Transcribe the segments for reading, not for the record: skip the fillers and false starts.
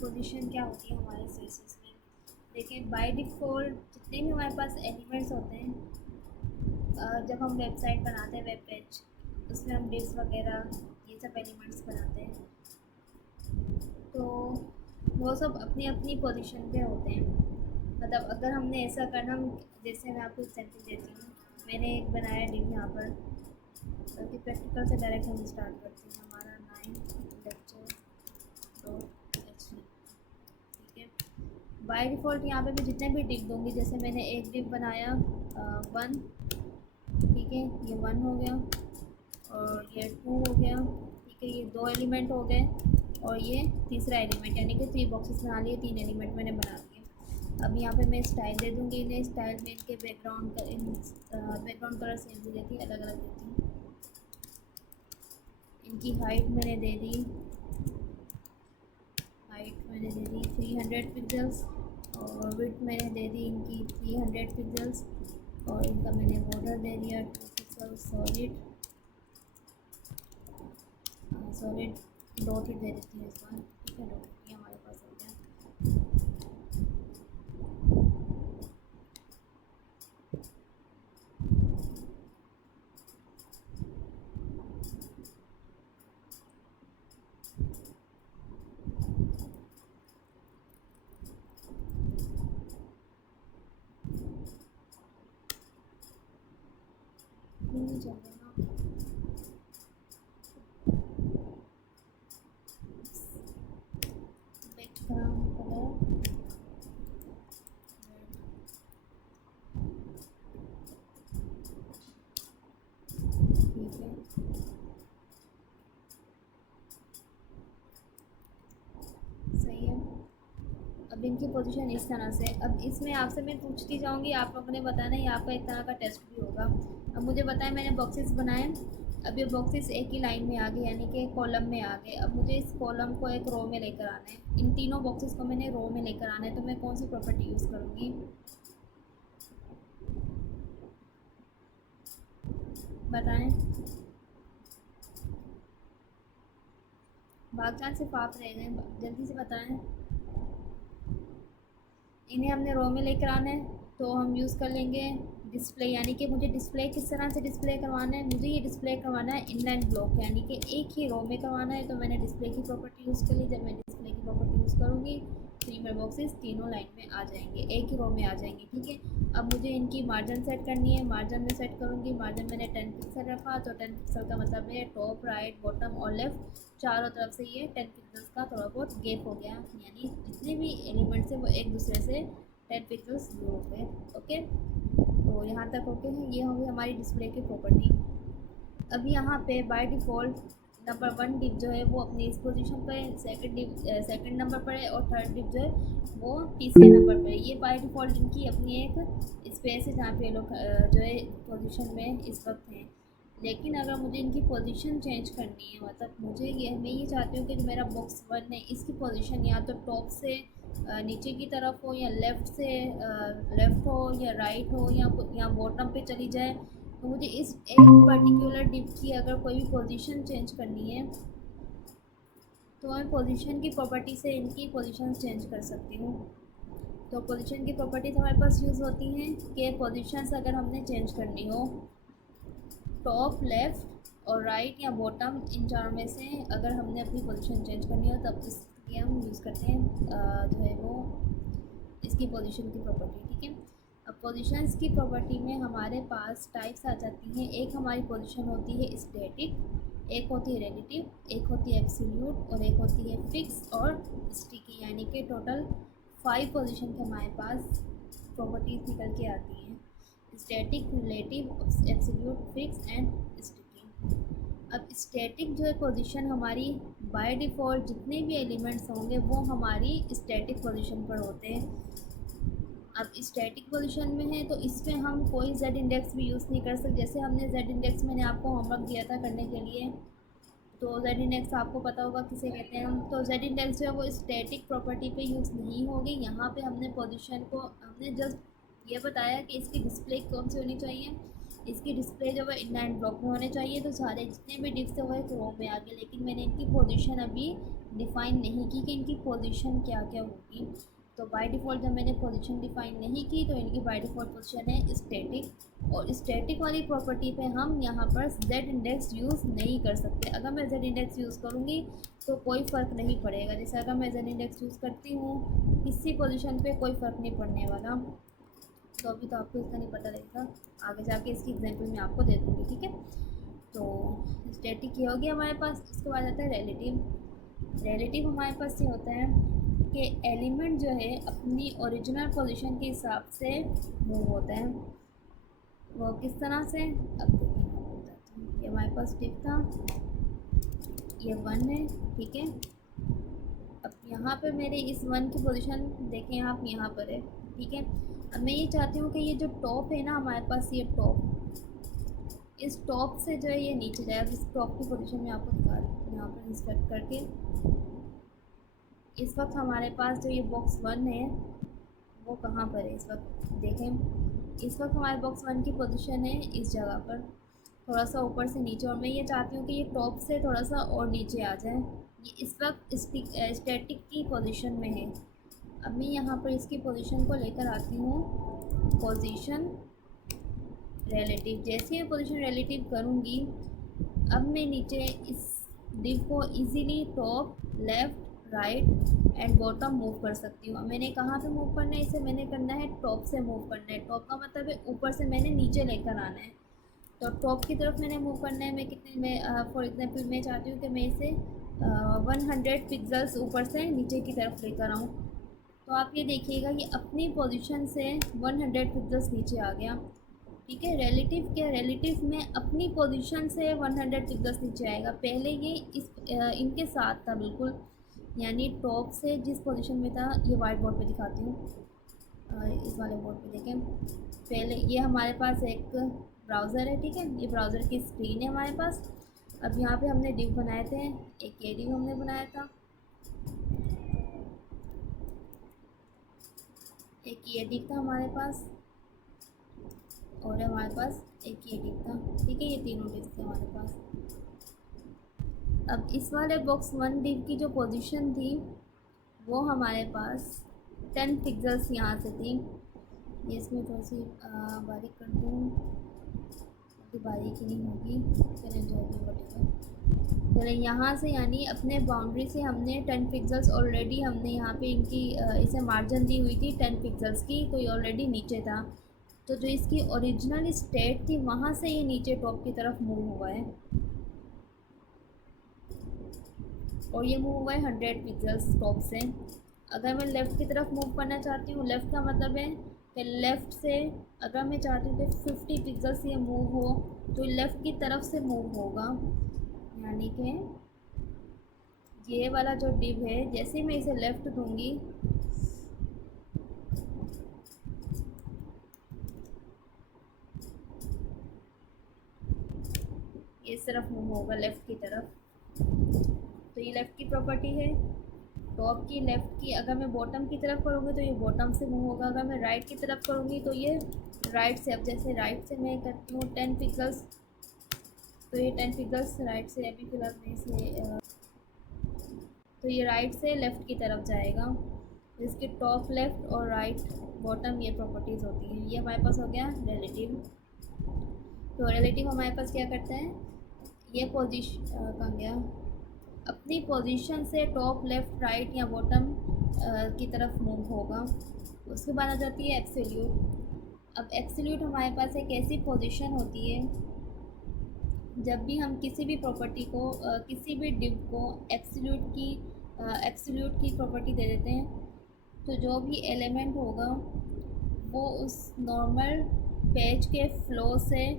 Position क्या होती है हमारे सीएसएस में। देखिए बाय डिफ़ॉल्ट जितने भी हमारे पास एलिमेंट्स होते हैं, जब हम वेबसाइट बनाते हैं, वेब पेज, उसमें हम डिव्स वगैरह ये सब एलिमेंट्स बनाते हैं, तो वो सब अपनी अपनी पोजीशन पे होते हैं। मतलब अगर हमने ऐसा करना, जैसे मैं आपको एग्जांपल देती हूँ। मैंने एक बनाया डिव यहाँ पर, बल्कि प्रैक्टिकल से डायरेक्ट हम स्टार्ट करते हैं। हमारा 9 लेक्चर HTML, ठीक है। बाय डिफ़ॉल्ट यहाँ पे मैं जितने भी डिव दूँगी, जैसे मैंने एक डिव बनाया 1, ठीक है, ये 1 हो गया, और ये 2 हो गया, ठीक है, ये 2 एलिमेंट हो गए, और ये तीसरा एलिमेंट, यानी कि 3 बॉक्सेस बना लिए, 3 एलिमेंट मैंने बना लिए। अब यहाँ पे मैं स्टाइल दे दूँगी इन्हें। स्टाइल में इनके बैकग्राउंड कलर सेम भी देती है, अलग अलग देती हूँ। इनकी हाइट मैंने दे दी, 300 पिक्सेल्स, और विड्थ मैंने दे दी इनकी 300 पिक्सेल्स, और इनका मैंने बॉर्डर दे दिया 2 पिक्सल सॉलिड डॉटेड दे देती है इस बार, ठीक है। डॉटेड ये हमारे पास हो गया। नहीं चलेगा, बैकग्राउंड कलर ठीक है। सही है। अब इनकी पोजीशन इस तरह से। अब इसमें आपसे मैं पूछती जाऊंगी, आप लोगों ने बताना, ये आपका एक तरह का टेस्ट भी होगा। अब मुझे बताएं, मैंने बॉक्सेस बनाए। अब ये बॉक्सेस एक ही लाइन में आ गए, यानी कि एक कॉलम में आ गए। अब मुझे इस कॉलम को एक रो में लेकर आना है। इन तीनों बॉक्सेस को मैंने रो में लेकर आना है, तो मैं कौन सी प्रॉपर्टी यूज़ करूँगी? बताएं। भागजान सिर्फ आप रह गए, जल्दी से बताएं। इन्हें हमने रो में लेकर आना है, तो हम यूज़ कर लेंगे डिस्प्ले। यानी कि मुझे डिस्प्ले किस तरह से डिस्प्ले करवाना है? मुझे ये डिस्प्ले करवाना है इनलाइन ब्लॉक, यानी कि एक ही रो में करवाना है। तो मैंने डिस्प्ले की प्रॉपर्टी यूज़ कर ली। जब मैं डिस्प्ले की प्रॉपर्टी यूज़ करूँगी तो ये मेरे बॉक्सेस तीनों लाइन में आ जाएंगे, एक ही रो में आ जाएंगे, ठीक है। अब मुझे इनकी मार्जिन सेट करनी है। मार्जिन में सेट करूँगी। मार्जिन मैंने 10 पिक्सल रखा, तो 10 पिक्सल का मतलब है टॉप, राइट, बॉटम और लेफ्ट चारों तरफ से ये 10 पिक्सल्स का थोड़ा बहुत गैप हो गया, यानी जितने भी एलिमेंट्स हैं वो एक दूसरे से 10 पिक्सल्स दूर हो गए। ओके, तो यहाँ तक ओके है। ये होगी हमारी डिस्प्ले की प्रॉपर्टी। अब यहाँ पे बाय डिफ़ॉल्ट नंबर 1 डिव जो है वो अपनी इस पोजीशन पर है, सेकंड नंबर पर है, और थर्ड डिव जो है वो तीसरे नंबर पर है। ये बाय डिफ़ॉल्ट इनकी अपनी एक स्पेस है जहाँ पे लोग जो है पोजीशन में इस वक्त हैं। लेकिन अगर मुझे इनकी पोजीशन चेंज करनी है, मतलब मैं ये चाहती हूँ कि जो मेरा बॉक्स 1 है इसकी पोजीशन या तो टॉप से नीचे की तरफ हो, या लेफ़्ट से लेफ़्ट हो, या राइट हो, या बॉटम पे चली जाए। तो मुझे इस एक पर्टिकुलर डिप की अगर कोई भी पोजीशन चेंज करनी है, तो मैं पोजीशन की प्रॉपर्टी से इनकी पोजीशन चेंज कर सकती हूँ। तो पोजीशन की प्रॉपर्टीज हमारे पास यूज़ होती हैं कि पोजीशंस अगर हमने चेंज करनी हो, टॉप, लेफ़्ट और राइट या बॉटम, इन चारों में से अगर हमने अपनी पोजीशन चेंज करनी हो, तब इसके हम यूज़ करते हैं जो है वो इसकी पोजीशन की प्रॉपर्टी, ठीक है। अब पोजीशंस की प्रॉपर्टी में हमारे पास टाइप्स आ जाती हैं। एक हमारी पोजीशन होती है स्टैटिक, एक होती है रिलेटिव, एक होती है एब्सोल्यूट, और एक होती है फिक्स और स्टिकी। यानी कि टोटल 5 पोजीशन के हमारे पास प्रॉपर्टीज निकल के आती हैं: static, relative, absolute, fix and sticky. अब स्टैटिक जो है पोजीशन हमारी बाय डिफ़ॉल्ट जितने भी एलिमेंट्स होंगे वो हमारी स्टैटिक पोजीशन पर होते हैं। अब स्टैटिक पोजीशन में है तो इसमें हम कोई जेड इंडेक्स भी यूज़ नहीं कर सकते। जैसे हमने जेड इंडेक्स, मैंने आपको होमवर्क दिया था करने के लिए, तो जेड इंडेक्स आपको पता होगा किसे कहते हैं हम। तो जेड इंडेक्स जो है वो स्टैटिक प्रॉपर्टी पे यूज़ नहीं होगी। यहाँ पे हमने पोजीशन को, हमने जस्ट ये बताया कि इसकी डिस्प्ले कौन सी होनी चाहिए, इसकी डिस्प्ले जो है इनलाइन ब्लॉक में होने चाहिए। तो सारे जितने भी डिप्स है वो एक रो में आ गए, लेकिन मैंने इनकी पोजीशन अभी डिफ़ाइन नहीं की कि इनकी पोजीशन क्या क्या होगी। तो बाय डिफ़ॉल्ट जब मैंने पोजीशन डिफ़ाइन नहीं की तो इनकी बाय डिफ़ॉल्ट पोजीशन है स्टैटिक। और स्टैटिक वाली प्रॉपर्टी पे हम यहाँ पर जेड इंडेक्स यूज़ नहीं कर सकते। अगर मैं जेड इंडेक्स यूज़ करूँगी तो कोई फ़र्क नहीं पड़ेगा। जैसे अगर मैं जेड इंडेक्स यूज़ करती हूँ किसी पोजीशन पे कोई फ़र्क नहीं पड़ने वाला। तो अभी तो आपको इसका नहीं पता लगेगा, आगे जाके इसकी एग्जांपल मैं आपको दे दूँगी, ठीक है। तो स्टैटिक ये हो गया हमारे पास। उसके बाद आता है रिलेटिव। रिलेटिव हमारे पास ये होता है कि एलिमेंट जो है अपनी ओरिजिनल पोजीशन के हिसाब से मूव होता है। वो किस तरह से, अब देखिए मैं आपको बताती हूँ। ये हमारे पास टिप था, ये 1 है, ठीक है। अब यहाँ पे मेरे इस 1 की पोजीशन देखें आप, यहाँ पर है, ठीक है। अब मैं ये चाहती हूँ कि ये जो टॉप है ना हमारे पास, ये टॉप, इस टॉप से जो है ये नीचे जाए। अब इस टॉप की पोजीशन में आपको दिखा रही हूँ यहाँ पर इंस्पेक्ट करके। इस वक्त हमारे पास जो ये बॉक्स 1 है वो कहाँ पर है इस वक्त, देखें। इस वक्त हमारे बॉक्स 1 की पोजीशन है इस जगह पर, थोड़ा सा ऊपर से नीचे। और मैं ये चाहती हूँ कि ये टॉप से थोड़ा सा और नीचे आ जाए। ये इस वक्त स्टैटिक की पोजीशन में है। अब मैं यहाँ पर इसकी पोजीशन को लेकर आती हूँ पोजीशन रिलेटिव। जैसे मैं पोजीशन रिलेटिव करूँगी, अब मैं नीचे इस डिव को easily top, left, right and bottom move कर सकती हूँ। अब मैंने कहाँ पे मूव करना है इसे, मैंने करना है टॉप से मूव करना है। टॉप का मतलब है ऊपर से मैंने नीचे लेकर आना है। तो टॉप की तरफ मैंने मूव करना है। मैं कितने में, फॉर एग्जांपल मैं चाहती हूँ कि मैं इसे 100 पिक्सल्स ऊपर से नीचे की तरफ लेकर आऊँ। तो आप ये देखिएगा ये अपनी पोजीशन से 100 पिक्सल्स नीचे आ गया, ठीक है। रिलेटिव क्या, रिलेटिव में अपनी पोजीशन से 100 पिक्सल्स नीचे आएगा। पहले ये इनके साथ था बिल्कुल, यानी टॉप से जिस पोजीशन में था, ये वाइट बोर्ड पे दिखाती हूँ, इस वाले बोर्ड पे देखें। पहले ये हमारे पास एक ब्राउज़र है, ठीक है। ये ब्राउज़र की स्क्रीन है हमारे पास। अब यहाँ पे हमने डिव बनाए थे, एक ये डिव हमने बनाया था, एक ये डिव था हमारे पास, और हमारे पास एक ये डिव था, ठीक है। ये तीनों डिव थे हमारे पास। अब इस वाले बॉक्स 1 डिव की जो पोजीशन थी वो हमारे पास 10 पिक्सल्स यहाँ से थी। ये इसमें थोड़ी सी बारीक कर दूँ, अभी बारीक ही नहीं होगी, चलें जो भी बटेगा। चलें यहाँ से, यानी अपने बाउंड्री से हमने 10 पिक्सल्स ऑलरेडी हमने यहाँ पे इनकी इसे मार्जिन दी हुई थी 10 पिक्सल्स की, तो ये ऑलरेडी नीचे था। तो जो इसकी ओरिजिनल स्टेट थी वहाँ से ये नीचे टॉप की तरफ मूव हुआ है, और ये मूव हुआ है 100 पिक्सल्स टॉप से। अगर मैं लेफ़्ट की तरफ मूव करना चाहती हूँ, लेफ़्ट का मतलब है कि लेफ़्ट से अगर मैं चाहती हूँ कि 50 पिक्सल्स ये मूव हो, तो लेफ़्ट की तरफ से मूव होगा। यानी कि ये वाला जो डिव है, जैसे मैं इसे लेफ़्ट दूँगी, इस तरफ मूव होगा लेफ़्ट की तरफ। तो ये लेफ़्ट की प्रॉपर्टी है टॉप की। लेफ़्ट की अगर मैं बॉटम की तरफ करूँगी तो ये बॉटम से मूव होगा। अगर मैं राइट की तरफ करूँगी तो ये राइट से। अब जैसे राइट से मैं करती हूँ 10 पिक्सल्स, तो ये 10 पिक्सल्स राइट से, अभी फिलहाल मैं इसे तो ये राइट से लेफ़्ट की तरफ जाएगा। जिसके टॉप, लेफ़्ट और राइट, बॉटम, ये प्रॉपर्टीज़ होती हैं। ये हमारे पास हो गया रिलेटिव। तो रिलेटिव हमारे पास क्या करते हैं, ये पोजीशन कहाँ गया, अपनी पोजीशन से टॉप, लेफ़्ट, राइट या बॉटम की तरफ मूव होगा। उसके बाद आ जाती है एब्सोल्यूट। अब एब्सोल्यूट हमारे पास एक ऐसी पोजीशन होती है जब भी हम किसी भी प्रॉपर्टी को किसी भी डिव को एब्सोल्यूट की प्रॉपर्टी दे देते हैं, तो जो भी एलिमेंट होगा वो उस नॉर्मल पेज के फ्लो से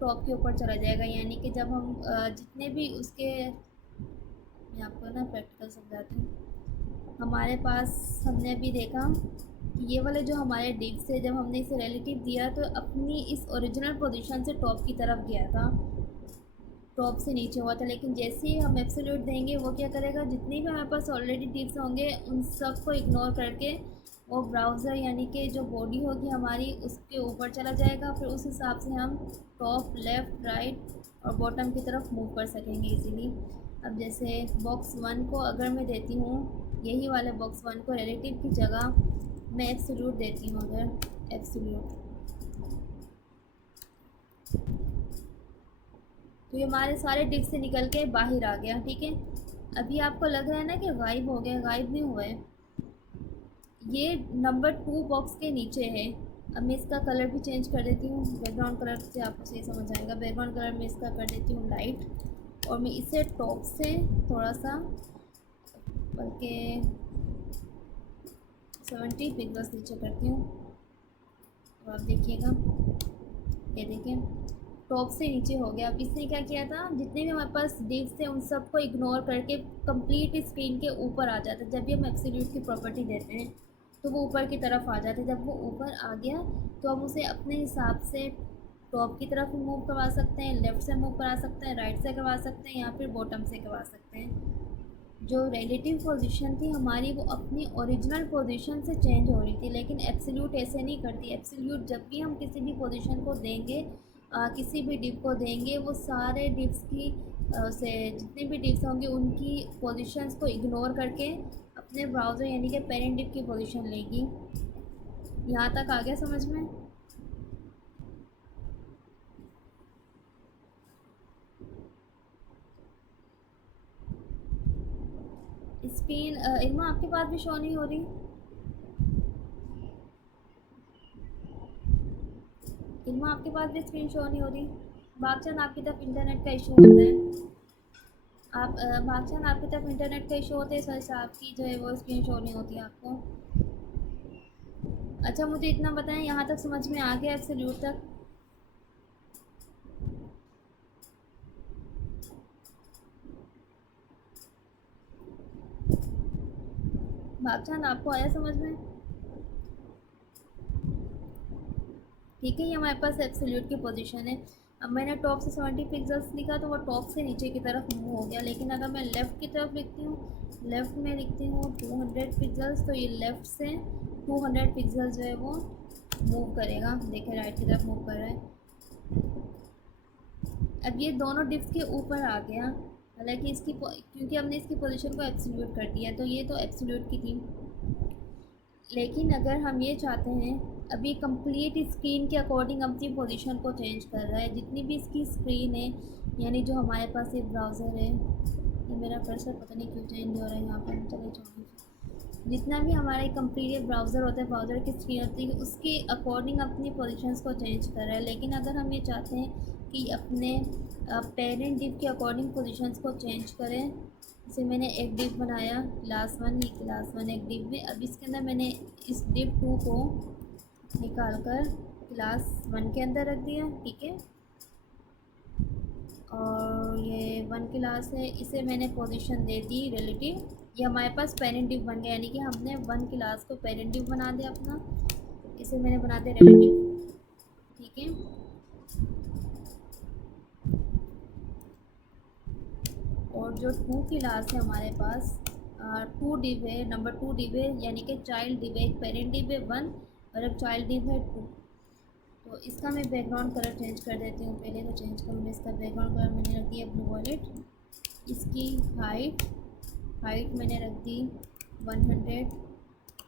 टॉप के ऊपर चला जाएगा। यानी कि जब हम जितने भी उसके, मैं आपको ना प्रैक्टिकल समझाती हूँ। हमारे पास हमने अभी देखा कि ये वाले जो हमारे डिव से, जब हमने इसे रिलेटिव दिया तो अपनी इस ओरिजिनल पोजीशन से टॉप की तरफ गया था, टॉप से नीचे हुआ था। लेकिन जैसे ही हम एब्सोल्यूट देंगे वो क्या करेगा, जितने भी हमारे पास ऑलरेडी डिव्स होंगे उन सब को इग्नोर करके वो ब्राउज़र यानी कि जो बॉडी होगी हमारी उसके ऊपर चला जाएगा, फिर उस हिसाब से हम टॉप, लेफ़्ट, राइट और बॉटम की तरफ मूव कर सकेंगे इजीली। अब जैसे बॉक्स 1 को अगर मैं देती हूँ, यही वाले बॉक्स 1 को रिलेटिव की जगह मैं एब्सोल्यूट देती हूँ, अगर एब्सोल्यूट, तो ये हमारे सारे डिप से निकल के बाहर आ गया। ठीक है, अभी आपको लग रहा है ना कि गायब हो गया, गायब नहीं हुआ है, ये नंबर 2 बॉक्स के नीचे है। अब मैं इसका कलर भी चेंज कर देती हूँ, बैकग्राउंड कलर से आपको सही समझ आएगा। बैकग्राउंड कलर में इसका कर देती हूँ लाइट, और मैं इसे टॉप से थोड़ा सा, बल्कि 70 पिक्सल्स नीचे करती हूँ। तो आप देखिएगा, ये देखें टॉप से नीचे हो गया। अब इसने क्या किया था, जितने भी हमारे पास डिव्स थे उन सबको इग्नोर करके कंप्लीट स्क्रीन के ऊपर आ जाता है। जब भी हम एब्सोल्यूट की प्रॉपर्टी देते हैं तो वो ऊपर की तरफ आ जाते हैं। जब वो ऊपर आ गया तो हम उसे अपने हिसाब से टॉप की तरफ मूव करवा सकते हैं, लेफ़्ट से मूव करा सकते हैं, राइट से करवा सकते हैं, या फिर बॉटम से करवा सकते हैं। जो रिलेटिव पोजीशन थी हमारी वो अपनी ओरिजिनल पोजीशन से चेंज हो रही थी, लेकिन एब्सोल्यूट ऐसे नहीं करती। एब्सोल्यूट जब भी हम किसी भी पोजीशन को देंगे, किसी भी डिप को देंगे, वो सारे डिप्स की से जितने भी डिप्स होंगे उनकी पोजीशंस को इग्नोर करके अपने ब्राउज़र यानी कि पेरेंट डिप की पोजीशन लेगी। यहाँ तक आ गया समझ में? स्क्रीन इल्मा आपके पास भी शो नहीं हो रही? इल्मा आपके पास भी स्क्रीन शो नहीं हो रही? बागचंद आपकी तरफ इंटरनेट का इशू होता है। आप भागचंद आपकी तरफ इंटरनेट का इशू होता है, इस वजह से आपकी जो है वो स्क्रीन शो नहीं होती आपको। अच्छा मुझे इतना बताएं, यहाँ तक समझ में आ गया एब्सोल्यूट तक? भागचंद आपको आया समझ में? ठीक है, ये हमारे पास एब्सोल्यूट की पोजीशन है। अब मैंने टॉप से 70 पिक्सल्स लिखा तो वो टॉप से नीचे की तरफ मूव हो गया, लेकिन अगर मैं लेफ़्ट की तरफ लिखती हूँ, लेफ़्ट में लिखती हूँ 200 पिक्सल्स, तो ये लेफ़्ट से 200 पिक्सल्स जो है वो मूव करेगा। देखिए राइट की तरफ मूव कर रहा है। अब ये दोनों डिप्स के ऊपर आ गया, हालांकि इसकी क्योंकि हमने इसकी पोजीशन को एब्सोल्यूट कर दिया, तो ये तो एब्सोल्यूट की थी। लेकिन अगर हम ये चाहते हैं, अभी कंप्लीट स्क्रीन के अकॉर्डिंग अपनी पोजीशन को चेंज कर रहा है, जितनी भी इसकी स्क्रीन है, यानी जो हमारे पास ये ब्राउज़र है, ये मेरा कर्सर पता नहीं क्यों चेंज हो रहा है यहाँ पर, चले छोड़िए। जितना भी हमारा कंप्लीट ब्राउज़र होता है, ब्राउज़र की स्क्रीन होती है, उसके अकॉर्डिंग अपनी पोजीशंस को चेंज कर रहा है। लेकिन अगर हम ये चाहते हैं कि अपने पेरेंट डिप के अकॉर्डिंग पोजीशंस को चेंज करें, जैसे मैंने एक डिप बनाया क्लास वन एक डिप में, अब इसके अंदर मैंने इस डिप 2 को निकाल कर क्लास 1 के अंदर रख दिया। ठीक है, और ये 1 क्लास है, इसे मैंने पोजीशन दे दी रिलेटिव। ये हमारे पास पेरेंट डिप बन गया, यानी कि हमने 1 क्लास को पेरेंट डिप बना दिया अपना, इसे मैंने बना दिया रिलेटिव। ठीक है, और जो 2 क्लास है हमारे पास, 2 डिव है, नंबर 2 डिव है, यानी कि चाइल्ड डिव है। एक पेरेंट डिव है 1 और एक चाइल्ड डिव है 2। तो इसका मैं बैकग्राउंड कलर चेंज कर देती हूँ। पहले तो चेंज करूँगी, इसका बैकग्राउंड कलर मैंने रख दिया ब्लू वॉलेट। इसकी हाइट मैंने रख दी 100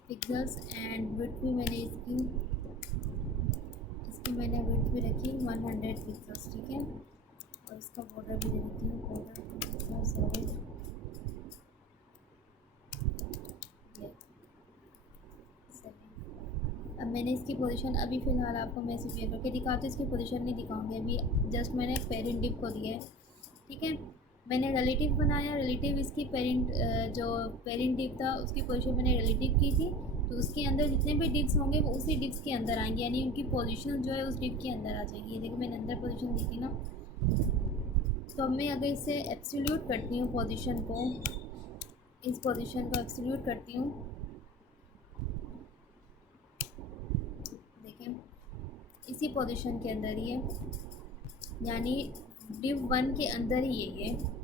पिक्सल्स, एंड विड्थ भी मैंने इसकी मैंने विड्थ भी रखी 100 पिक्सल्स। ठीक है, और इसका बॉर्डर भी दे देती हूँ, बॉर्डर सॉरी, अब मैंने इसकी पोजीशन अभी फ़िलहाल आपको मैं सिर्फ ये करके दिखाती हूँ, इसकी पोजीशन नहीं दिखाऊंगी अभी, जस्ट मैंने पेरेंट डिप को दिया है। ठीक है, मैंने रिलेटिव बनाया, रिलेटिव इसकी जो पेरेंट डिप था उसकी पोजीशन मैंने रिलेटिव की थी, तो उसके अंदर जितने भी डिप्स होंगे वो उसी डिप्स के अंदर आएंगे, यानी उनकी पोजीशन जो है उस डिप के अंदर आ जाएगी। ये देखो मैंने अंदर पोजीशन दी थी ना। तो अब मैं अगर इसे एब्सोल्यूट करती हूँ पोजीशन को, इस पोजीशन को एब्सोल्यूट करती हूँ, देखें इसी पोजीशन के अंदर ही है, यानी डिव 1 के अंदर ही ये है।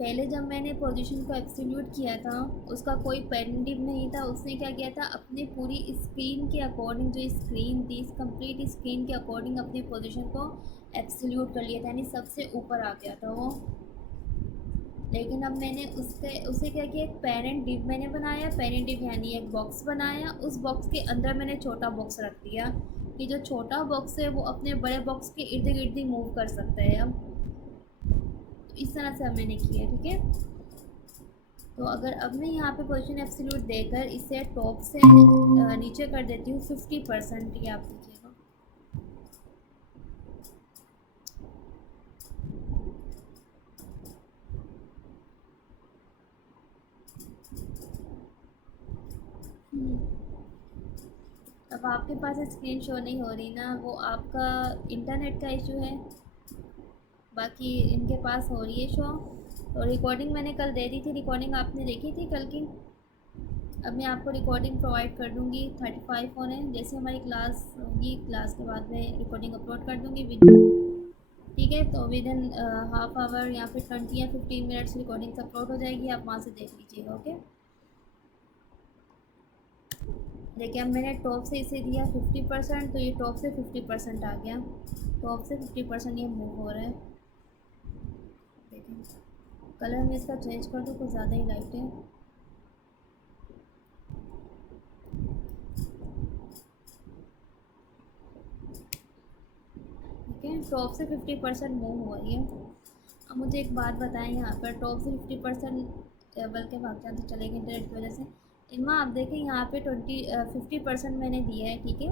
पहले जब मैंने पोजीशन को एब्सोल्यूट किया था उसका कोई पेरेंट डिव नहीं था। उसने क्या किया था, अपनी पूरी स्क्रीन के अकॉर्डिंग, जो स्क्रीन थी इस कंप्लीट स्क्रीन के अकॉर्डिंग अपनी पोजीशन को एब्सोल्यूट कर लिया था, यानी सबसे ऊपर आ गया था वो। लेकिन अब मैंने उसे क्या किया, एक पेरेंट डिव मैंने बनाया। पेरेंट डिव यानी एक बॉक्स बनाया, उस बॉक्स के अंदर मैंने छोटा बॉक्स रख दिया कि जो छोटा बॉक्स है वो अपने बड़े बॉक्स के इर्द गिर्द ही मूव कर सकता है। अब तो इस तरह से अब मैंने किया, ठीक है। तो अगर अब मैं यहाँ पे पोजीशन एब्सोल्यूट देकर इसे टॉप से नीचे कर देती हूँ 50%, ये आप देखिएगा। अब आपके पास स्क्रीन शो नहीं हो रही ना, वो आपका इंटरनेट का इशू है, बाकी इनके पास हो रही है शो। तो रिकॉर्डिंग मैंने कल दे दी थी, रिकॉर्डिंग आपने देखी थी कल की। अब मैं आपको रिकॉर्डिंग प्रोवाइड कर दूंगी। 35 फ़ोन है, जैसे हमारी क्लास होगी क्लास के बाद में रिकॉर्डिंग अपलोड कर दूंगी ठीक है। तो विद इन हाफ आवर या फिर 20 या 15 मिनट्स रिकॉर्डिंग अपलोड हो जाएगी, आप वहाँ से देख लीजिएगा। ओके, देखिए अब मैंने टॉप से इसे दिया 50%, तो ये टॉप से 50% आ गया। टॉप से 50% ये मूव हो रहा है। देखिए कलर मैं इसका चेंज कर दूँ, कुछ ज़्यादा ही लाइट है। ठीक है, टॉप से 50% मूव हुआ ये। अब मुझे एक बात बताएं, यहाँ पर टॉप से 50% बल्कि भाग जाते चलेगी इंटरनेट की वजह से। इनमा आप देखें यहाँ पे 50% मैंने दिया है, ठीक है।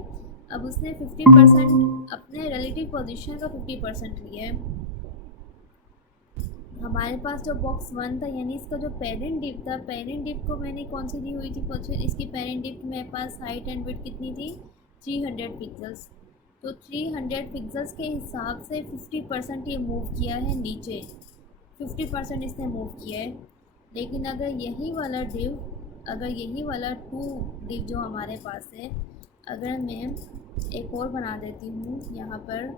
अब उसने 50% अपने रिलेटिव पोजीशन का 50% लिया है। हमारे पास जो बॉक्स 1 था, यानी इसका जो पेरेंट डिप था, पेरेंट डिप को मैंने कौन सी दी हुई थी पोजीशन, इसकी पेरेंट डिप मेरे पास हाइट एंड विड्थ कितनी थी, 300 पिक्सल्स। तो 300 पिक्सल्स के हिसाब से 50% ये मूव किया है नीचे, 50% इसने मूव किया है। लेकिन अगर यही वाला डिव, अगर यही वाला 2 डिव जो हमारे पास है, अगर मैं एक और बना देती हूँ यहाँ पर,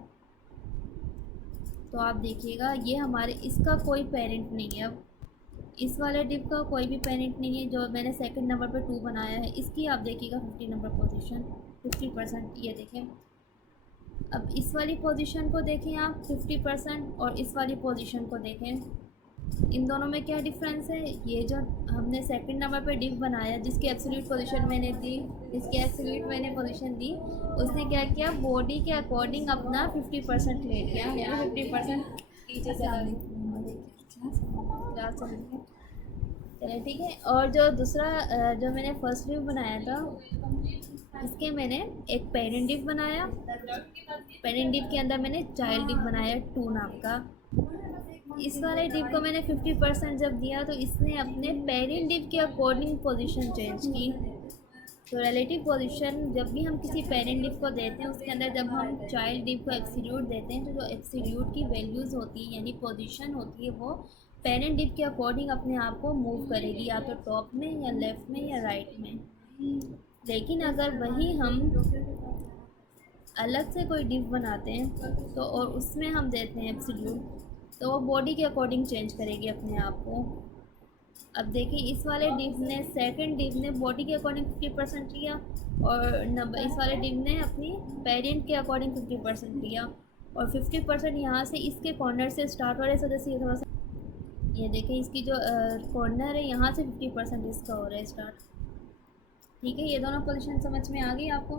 तो आप देखिएगा ये हमारे, इसका कोई पेरेंट नहीं है। अब इस वाले डिव का कोई भी पेरेंट नहीं है, जो मैंने सेकंड नंबर पर 2 बनाया है, इसकी आप देखिएगा 50 नंबर पोजीशन 50%, ये देखें। अब इस वाली पोजीशन को देखें आप 50%, और इस वाली पोजीशन को देखें, इन दोनों में क्या डिफरेंस है। ये जो हमने सेकंड नंबर पे डिव बनाया, जिसकी एब्सोल्यूट पोजीशन मैंने दी, जिसकी एब्सोल्यूट मैंने पोजीशन दी, उसने क्या किया, बॉडी के अकॉर्डिंग अपना 50% ले लिया, यानी 50% नीचे चला क्लास चल रही है। चलिए ठीक है। और जो दूसरा जो मैंने फर्स्ट डिव बनाया था, इसके मैंने एक पेरेंट डिव बनाया, पेरेंट डिव के अंदर मैंने चाइल्ड डिव बनाया 2 नाम का। इस वाले डिव को मैंने 50% जब दिया, तो इसने अपने पेरेंट डिव के अकॉर्डिंग पोजीशन चेंज की। तो रिलेटिव पोजीशन जब भी हम किसी पेरेंट डिव को देते हैं, उसके अंदर जब हम चाइल्ड डिव को एब्सोल्यूट देते हैं, तो जो एब्सोल्यूट की वैल्यूज़ होती है यानी पोजीशन होती है, वो पेरेंट डिव के अकॉर्डिंग अपने आप को मूव करेगी, या तो टॉप में या लेफ़्ट में या राइट में। लेकिन अगर वही हम अलग से कोई डिव बनाते हैं, तो और उसमें हम देते हैं एब्सोल्यूट, तो वो बॉडी के अकॉर्डिंग चेंज करेगी अपने आप को। अब देखिए इस वाले डिव ने, सेकंड डिव ने बॉडी के अकॉर्डिंग 50% लिया, और नंबर इस वाले डिव ने अपनी पेरेंट के अकॉर्डिंग 50% लिया, और 50% यहाँ से इसके कॉर्नर से स्टार्ट हो रहा है। इस वजह से ये थोड़ा सा, ये देखें इसकी जो कॉर्नर है यहाँ से 50% इसका हो रहा है स्टार्ट। ठीक है, ये दोनों पोजीशन समझ में आ गई आपको।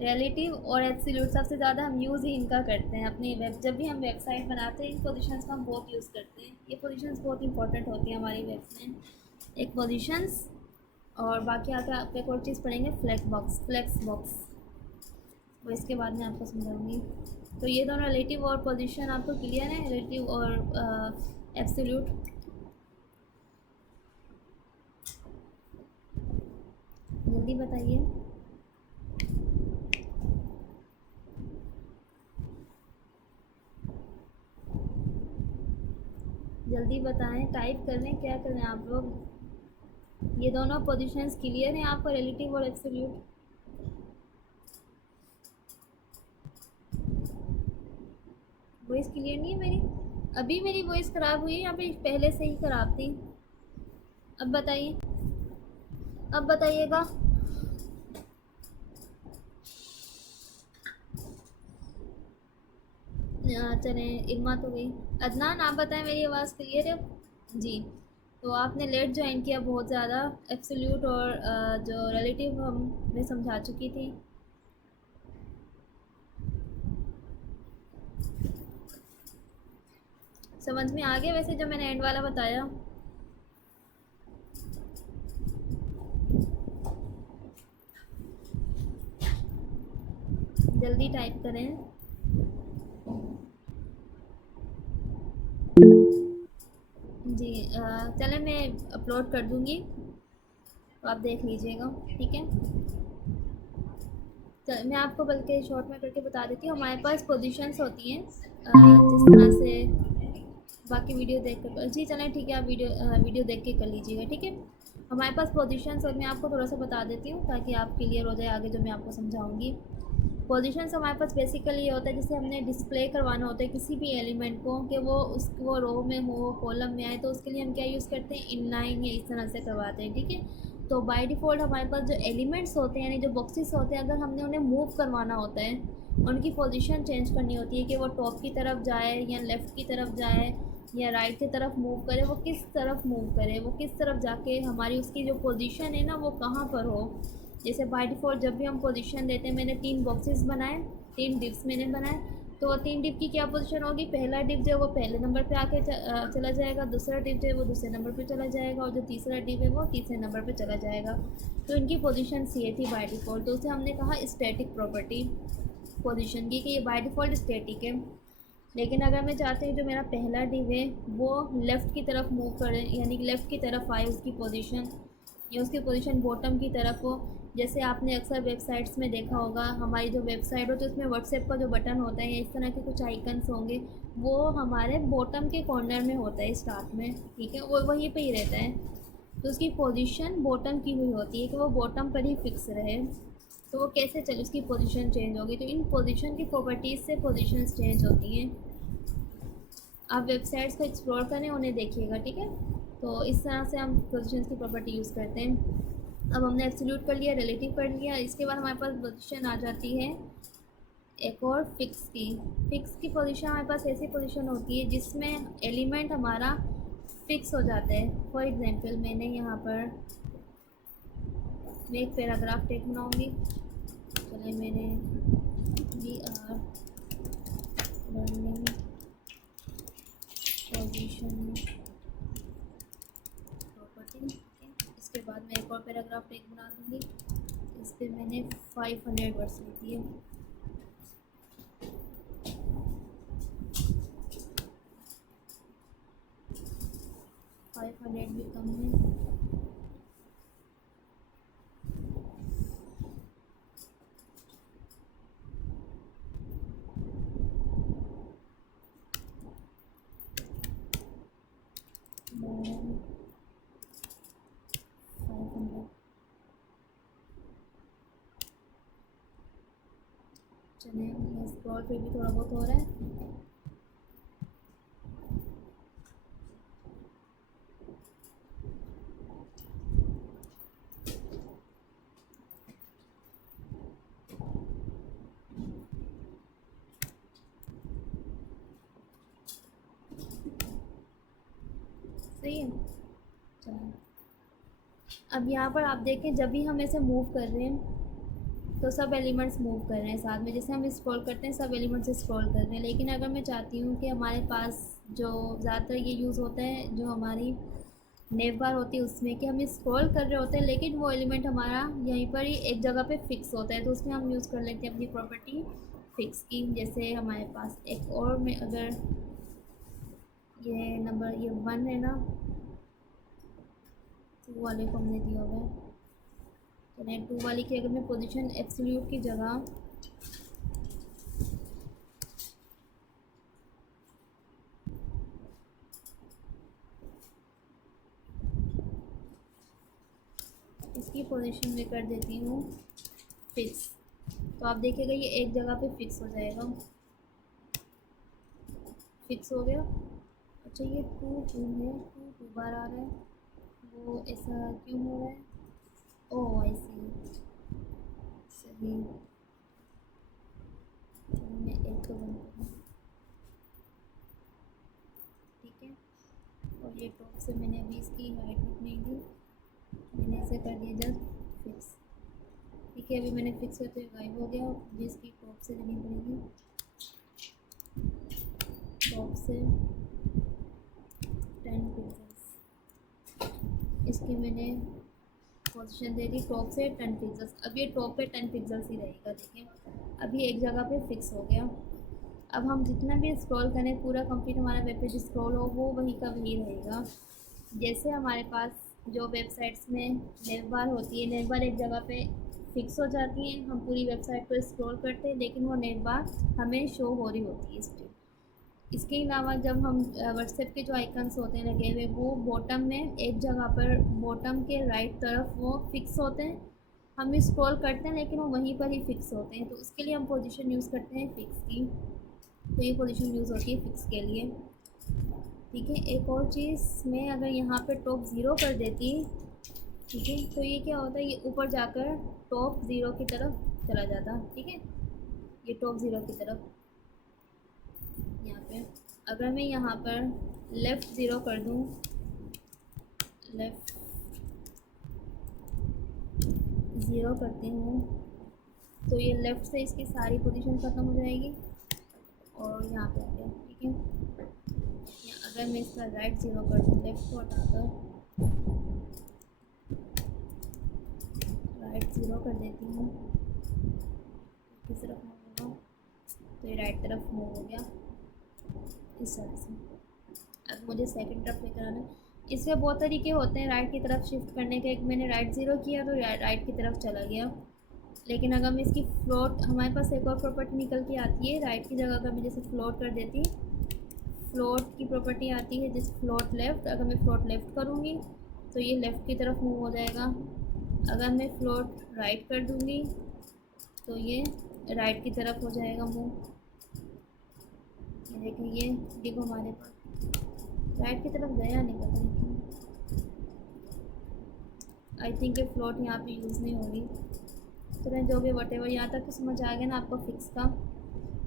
रिलेटिव और एब्सोल्यूट सबसे ज़्यादा हम यूज़ ही इनका करते हैं अपनी जब भी हम वेबसाइट बनाते हैं, इन पोजीशंस का हम बहुत यूज़ करते हैं। ये पोजीशंस बहुत इंपॉर्टेंट होती हैं हमारी वेब में, एक पोजीशंस। और बाकी आगे आप एक और चीज़ पढ़ेंगे, फ्लेक्स बॉक्स, वो इसके बाद में आपको समझाऊंगी। तो ये दोनों रिलेटिव और पोजीशन आपको क्लियर है, रिलेटिव और एब्सोल्यूट। जल्दी बताइए। जल्दी बताएं, टाइप कर लें, क्या कर रहे हैं आप लोग। ये दोनों पोजीशंस क्लियर हैं आपको, रिलेटिव और एब्सोल्यूट। वॉइस क्लियर नहीं है मेरी। अभी मेरी वॉइस ख़राब हुई है या फिर पहले से ही ख़राब थी? अब बताइए, अब बताइएगा। चलें, इरमा तो गई। अदनान आप बताएं, मेरी आवाज़ क्लियर है? जी। तो आपने लेट ज्वाइन किया बहुत ज़्यादा। एब्सोल्यूट और जो रिलेटिव हम मैं समझा चुकी थी। समझ में आ गया वैसे जो मैंने एंड वाला बताया? जल्दी टाइप करें। जी चलें, मैं अपलोड कर दूँगी, तो आप देख लीजिएगा, ठीक है? मैं आपको बल्कि शॉर्ट में करके बता देती हूँ। हमारे पास पोजीशंस होती हैं जिस तरह से बाकी वीडियो देख कर। जी चलें, ठीक है, आप वीडियो देख के कर लीजिएगा, ठीक है? हमारे पास पोजीशंस, और मैं आपको थोड़ा सा बता देती हूँ ताकि आप क्लियर हो जाए आगे जो मैं आपको समझाऊँगी। पोजीशंस हमारे पास बेसिकली ये होता है, जैसे हमने डिस्प्ले करवाना होता है किसी भी एलिमेंट को कि वो रो में हो, कॉलम में आए, तो उसके लिए हम क्या यूज़ करते हैं, इनलाइन या इस तरह से करवाते हैं, ठीक है? तो बाय डिफ़ॉल्ट हमारे पास जो एलिमेंट्स होते हैं, यानी जो बॉक्सेस होते हैं, अगर हमने उन्हें मूव करवाना होता है, उनकी पोजीशन चेंज करनी होती है कि वो टॉप की तरफ जाए या लेफ़्ट की तरफ जाए या राइट की तरफ मूव करे, वो किस तरफ मूव करे, वो किस तरफ जाके हमारी उसकी जो पोजीशन है ना वो कहाँ पर हो। जैसे बाय डिफ़ॉल्ट जब भी हम पोजीशन देते हैं, मैंने 3 बॉक्सेस बनाए, 3 डिप्स मैंने बनाए, तो 3 डिप की क्या पोजीशन होगी, पहला डिप जो है वो पहले नंबर पे आके चला जाएगा, दूसरा डिप जो है वो दूसरे नंबर पे चला जाएगा, और जो तीसरा डिप है वो तीसरे नंबर पे चला जाएगा। तो इनकी पोजीशन ये थी बाय डिफ़ॉल्ट, तो उसे हमने कहा स्टैटिक प्रॉपर्टी पोजीशन की, कि ये बाय डिफ़ॉल्ट स्टैटिक है। लेकिन अगर मैं चाहती हूँ जो मेरा पहला डिव है वो लेफ़्ट की तरफ मूव करे, यानी कि लेफ़्ट की तरफ आए उसकी पोजीशन, या उसकी पोजीशन बॉटम की तरफ हो। जैसे आपने अक्सर वेबसाइट्स में देखा होगा, हमारी जो वेबसाइट हो तो उसमें व्हाट्सएप का जो बटन होता है या इस तरह के कुछ आइकन्स होंगे, वो हमारे बॉटम के कॉर्नर में होता है स्टार्ट में, ठीक है? वो वहीं पे ही रहता है, तो उसकी पोजीशन बॉटम की हुई होती है कि वो बॉटम पर ही फिक्स रहे। तो वो कैसे चले, उसकी पोजीशन चेंज होगी, तो इन पोजीशन की प्रॉपर्टीज़ से पोजीशंस चेंज होती हैं। आप वेबसाइट्स को एक्सप्लोर करें, उन्हें देखिएगा, ठीक है? तो इस तरह से हम पोजीशंस की प्रॉपर्टी यूज़ करते हैं। अब हमने एब्सोल्यूट कर लिया, रिलेटिव कर लिया, इसके बाद हमारे पास पोजीशन आ जाती है एक और फिक्स की। फिक्स की पोजीशन हमारे पास ऐसी पोजीशन होती है जिसमें एलिमेंट हमारा फिक्स हो जाता है। फॉर एग्जांपल मैंने यहाँ पर मैं एक पैराग्राफ टेक बनाऊँगी। चलिए, मैंने we are learning position property, इसके बाद मैं एक और पैराग्राफ टेक बना दूँगी। इस पर मैंने 500 वर्ड्स लिख दिए। फाइव हंड्रेड भी कम है। चलिए, स्क्रॉल पे भी थोड़ा बहुत हो रहा है। सही है। चलिए, अब यहाँ पर आप देखें, जब भी हम ऐसे मूव कर रहे हैं तो सब एलिमेंट्स मूव कर रहे हैं साथ में। जैसे हम स्क्रॉल करते हैं, सब एलिमेंट्स स्क्रॉल कर रहे हैं। लेकिन अगर मैं चाहती हूँ कि हमारे पास जो ज़्यादातर ये यूज़ होता है, जो हमारी नेव बार होती है उसमें, कि हम स्क्रॉल कर रहे होते हैं लेकिन वो एलिमेंट हमारा यहीं पर ही एक जगह पे फिक्स होता है, तो उसमें हम यूज़ कर लेते हैं अपनी प्रॉपर्टी फिक्स की। जैसे हमारे पास एक और में अगर ये नंबर ये 1 है ना, 2 वाले को हमने दिया हुआ है। चलिए, 2 वाली की अगर मैं पोजीशन एब्सोल्यूट की जगह इसकी पोजीशन में कर देती हूँ फिक्स, तो आप देखिएगा ये एक जगह पे फिक्स हो जाएगा। फिक्स हो गया। अच्छा ये टू क्यों है, टू बार आ रहा है, वो ऐसा क्यों हो रहा है? ओह आई सी, सही। चलो मैं एक तो बंद करूँ, ठीक है। और ये टॉप से मैंने अभी इसकी हाइट नहीं दी, मैंने इसे कर दिया जस्ट फिक्स, ठीक है। अभी मैंने फिक्स किया तो ये गायब हो गया। मुझे इसकी टॉप से लेनी पड़ेगी, टॉप से 10 पिक्सल्स, इसकी मैंने पोजीशन दे दी टॉप से 10 पिक्सल्स। अब ये टॉप पे 10 पिक्सल्स ही रहेगा, देखिए अभी एक जगह पे फिक्स हो गया। अब हम जितना भी स्क्रॉल करें पूरा कंप्लीट हमारा वेब पेज स्क्रॉल हो वो वही का वही रहेगा। जैसे हमारे पास जो वेबसाइट्स में नेव बार होती है, नेव बार एक जगह पे फिक्स हो जाती हैं, हम पूरी वेबसाइट पर स्क्रॉल करते हैं लेकिन वो नेव बार हमें शो हो रही होती है स्टिल। इसके अलावा जब हम व्हाट्सएप के जो आइकन्स होते हैं लगे हुए, वो बॉटम में एक जगह पर बॉटम के राइट तरफ वो फिक्स होते हैं, हम स्क्रॉल करते हैं लेकिन वो वहीं पर ही फिक्स होते हैं, तो उसके लिए हम पोजीशन यूज़ करते हैं फिक्स की। तो ये पोजीशन यूज़ होती है फिक्स के लिए, ठीक है। एक और चीज़, मैं अगर यहाँ पे टॉप ज़ीरो कर देती, ठीक है, तो ये क्या होता है, ये ऊपर जाकर टॉप ज़ीरो की तरफ चला जाता, ठीक है। ये टॉप ज़ीरो की तरफ यहाँ पे, अगर मैं यहाँ पर लेफ़्ट ज़ीरो कर दूँ, लेफ़्ट ज़ीरो करती हूँ, तो ये लेफ़्ट से इसकी सारी पोजीशन ख़त्म हो जाएगी और यहाँ पे आ गया, ठीक है। अगर मैं इसका राइट ज़ीरो कर दूँ, लेफ़्ट को हटाकर राइट ज़ीरो कर देती हूँ, किस तरफ मूव होगा, तो ये राइट तरफ मूव हो गया इस तरह से। अब मुझे सेकंड तरफ लेकर आना, इसके बहुत तरीके होते हैं राइट की तरफ शिफ्ट करने के। एक मैंने राइट ज़ीरो किया तो राइट की तरफ चला गया, लेकिन अगर मैं इसकी फ्लोट, हमारे पास एक और प्रॉपर्टी निकल के आती है राइट की जगह, अगर मैं जैसे फ्लोट कर देती, फ्लोट की प्रॉपर्टी आती है जिस फ्लोट लेफ़्ट, अगर मैं फ्लोट लेफ़्ट करूँगी तो ये लेफ़्ट की तरफ मूव हो जाएगा। अगर मैं फ्लोट राइट कर दूँगी तो ये राइट की तरफ हो जाएगा मूव। ये देखिए ये डिप हमारे पास राइट की तरफ गया नहीं, पता नहीं क्यों। आई थिंक ये फ्लोट यहाँ पे यूज़ नहीं हो रही, तो मैं जो भी वटेवर, यहाँ तक तो समझ आ गया ना आपको फिक्स का,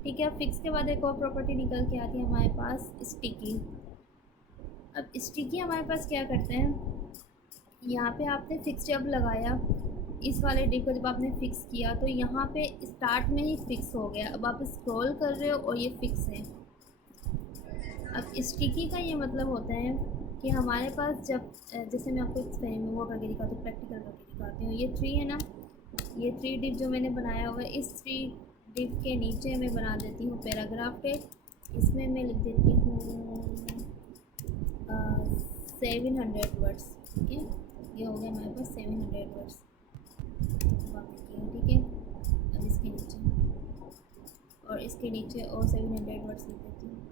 ठीक है। अब फिक्स के बाद एक और प्रॉपर्टी निकल के आती है हमारे पास, स्टिकी। अब स्टिकी हमारे पास क्या करते हैं, यहाँ पे आपने फिक्स जब लगाया, इस वाले डिप को जब आपने फिक्स किया तो यहाँ पे स्टार्ट में ही फिक्स हो गया, अब आप स्क्रॉल कर रहे हो और ये फिक्स है। अब स्टिकी का ये मतलब होता है कि हमारे पास जब, जैसे मैं आपको एक्सपेरिमेंट वो करके दिखाती हूँ, प्रैक्टिकल करके दिखाती हूँ। ये ट्री है ना, ये थ्री डिप जो मैंने बनाया हुआ है, इस थ्री डिप के नीचे मैं बना देती हूँ पैराग्राफ टेक। इसमें मैं लिख देती हूँ 700 वर्ड्स, ठीक है। ये हो गया हमारे पास 700 वर्ड्स, ठीक है। अब इसके नीचे और इसके नीचे और 700 वर्ड्स लिख देती हूँ।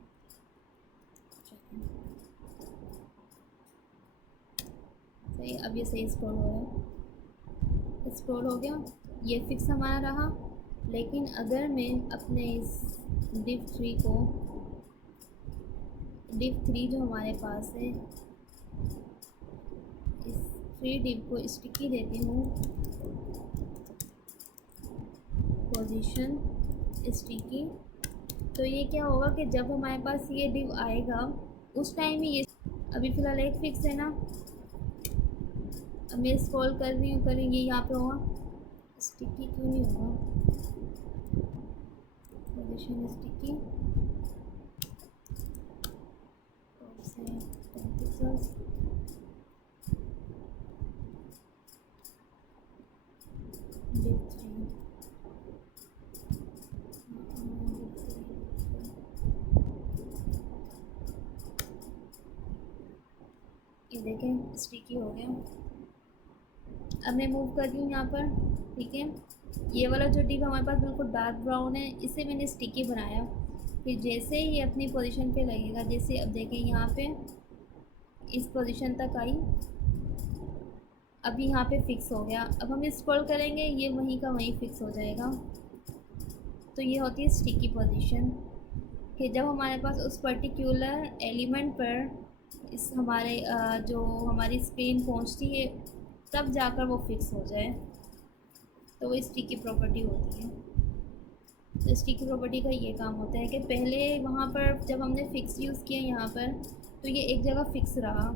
सही, अब ये सही स्क्रॉल हो रहा है, स्क्रॉल हो गया, ये फिक्स हमारा रहा। लेकिन अगर मैं अपने इस डिप थ्री को, डिप थ्री जो हमारे पास है, इस थ्री डिप को स्टिकी देती हूँ, पोजीशन स्टिकी, तो ये क्या होगा कि जब हमारे पास ये डिप आएगा उस टाइम ही ये, अभी फ़िलहाल एक फिक्स है ना, अब मैं स्क्रॉल कर रही हूँ, करेंगे यहाँ पे होगा, स्टिकी क्यों नहीं होगा, पोजीशन स्टिकी, ये देखें स्टिकी हो गया। अब मैं मूव कर रही हूँ यहाँ पर, ठीक है। ये वाला जो डिप हमारे पास बिल्कुल डार्क ब्राउन है, इसे मैंने स्टिकी बनाया, फिर जैसे ही ये अपनी पोजीशन पे लगेगा, जैसे अब देखें यहाँ पे इस पोजीशन तक आई, अभी यहाँ पे फिक्स हो गया। अब हम स्क्रॉल करेंगे, ये वहीं का वहीं फिक्स हो जाएगा। तो ये होती है स्टिकी पोजीशन। कि जब हमारे पास उस पर्टिकुलर एलिमेंट पर इस हमारे जो हमारी स्क्रीन पहुंचती है तब जाकर वो फिक्स हो जाए, तो वो स्टिकी प्रॉपर्टी होती है। तो स्टिकी प्रॉपर्टी का ये काम होता है कि पहले वहाँ पर जब हमने फिक्स यूज़ किया यहाँ पर, तो ये एक जगह फिक्स रहा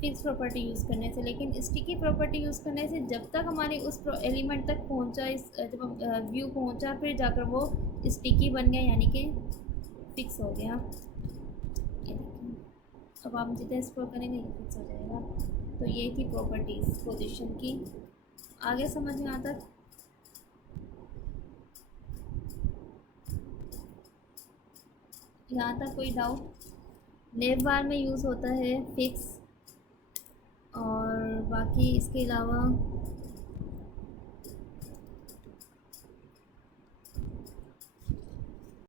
फिक्स प्रॉपर्टी यूज़ करने से, लेकिन स्टिकी प्रॉपर्टी यूज़ करने से जब तक हमारी उस एलिमेंट तक पहुँचा, इस जब हम व्यू पहुँचा, फिर जाकर वो स्टिकी बन गया, यानी कि फिक्स हो गया। ये देखिए, अब आप जितना एक्सप्लोर करेंगे ये फिक्स हो जाएगा। तो ये थी प्रॉपर्टीज़ पोजीशन की। आगे समझ में आता? यहाँ तक कोई डाउट? नेव बार में यूज़ होता है फिक्स, और बाकी इसके अलावा